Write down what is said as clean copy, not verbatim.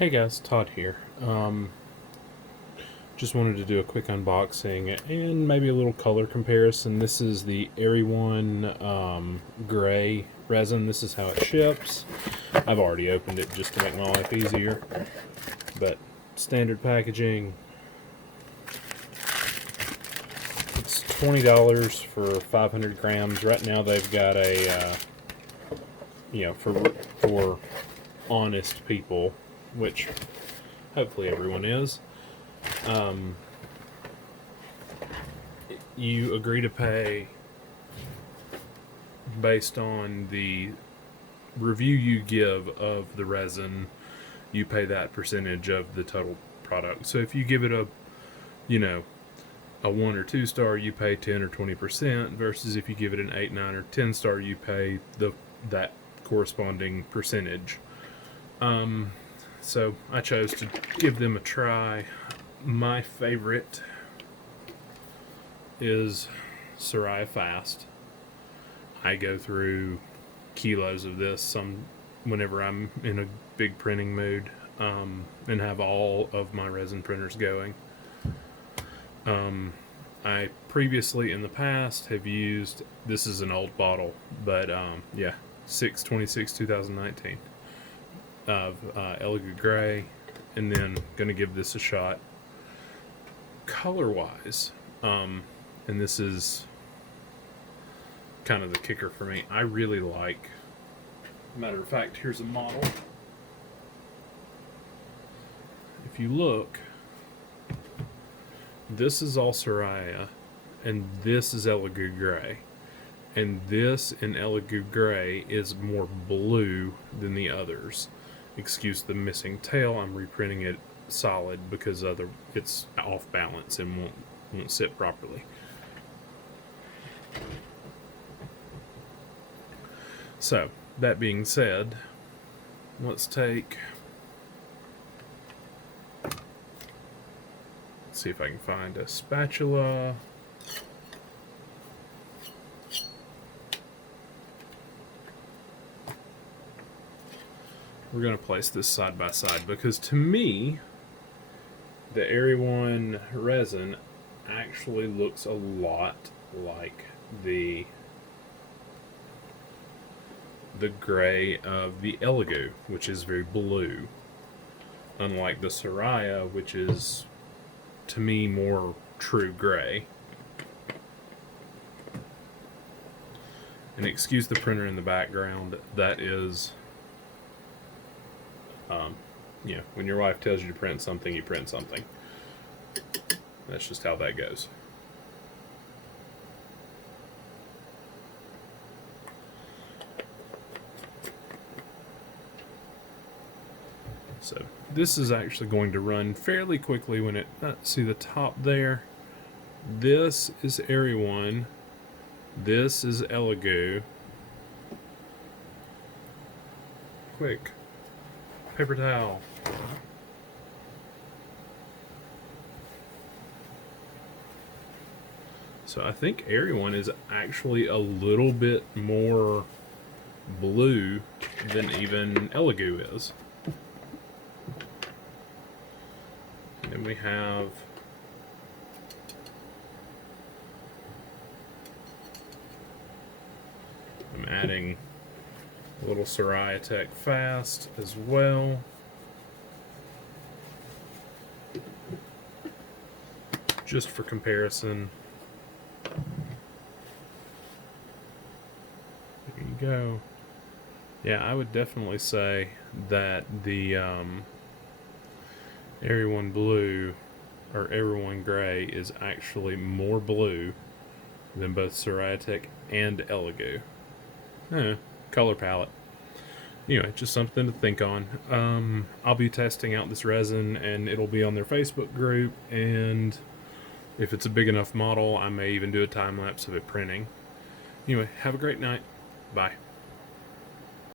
Hey guys, Todd here. Just wanted to do a quick unboxing and maybe a little color comparison. This is the Eryone Gray resin. This is how it ships. I've already opened it just to make my life easier, but standard packaging. It's $20 for 500 grams. Right now they've got a, for honest people, which hopefully everyone is. You agree to pay based on the review you give of the resin. You pay that percentage of the total product. So if you give it a 1 or 2 star, you pay 10 or 20%, versus if you give it an 8, 9, or 10 star, you pay that corresponding percentage. So I chose to give them a try. My favorite is Siraya Fast. I go through kilos of this whenever I'm in a big printing mood, and have all of my resin printers going. I previously in the past have used, this is an old bottle, but 6/26/2019 of Elegoo Gray, and then gonna give this a shot. Color wise, and this is kind of the kicker for me, I really like, matter of fact, here's a model. If you look, this is all Siraya, and this is Elegoo Gray. And this in Elegoo Gray is more blue than the others. Excuse the missing tail, I'm reprinting it solid because it's off balance and won't sit properly. So, that being said, let's see if I can find a spatula. We're going to place this side by side because to me, the Eryone Resin actually looks a lot like the gray of the Elegoo, which is very blue, unlike the Siraya, which is to me more true gray. And excuse the printer in the background, that is when your wife tells you to print something, you print something. That's just how that goes. So this is actually going to run fairly quickly when see the top there. This is Eryone. This is Elegoo. Quick. Paper towel. So I think Eryone is actually a little bit more blue than even Elegoo is. And then we have I'm adding a little Siraya Tech Fast as well. Just for comparison. There you go. Yeah, I would definitely say that the Eryone Blue or Eryone Gray is actually more blue than both Siraya Tech and Elegoo. Color palette. Anyway, just something to think on. I'll be testing out this resin, and it'll be on their Facebook group, and if it's a big enough model, I may even do a time lapse of it printing. Anyway, have a great night. Bye.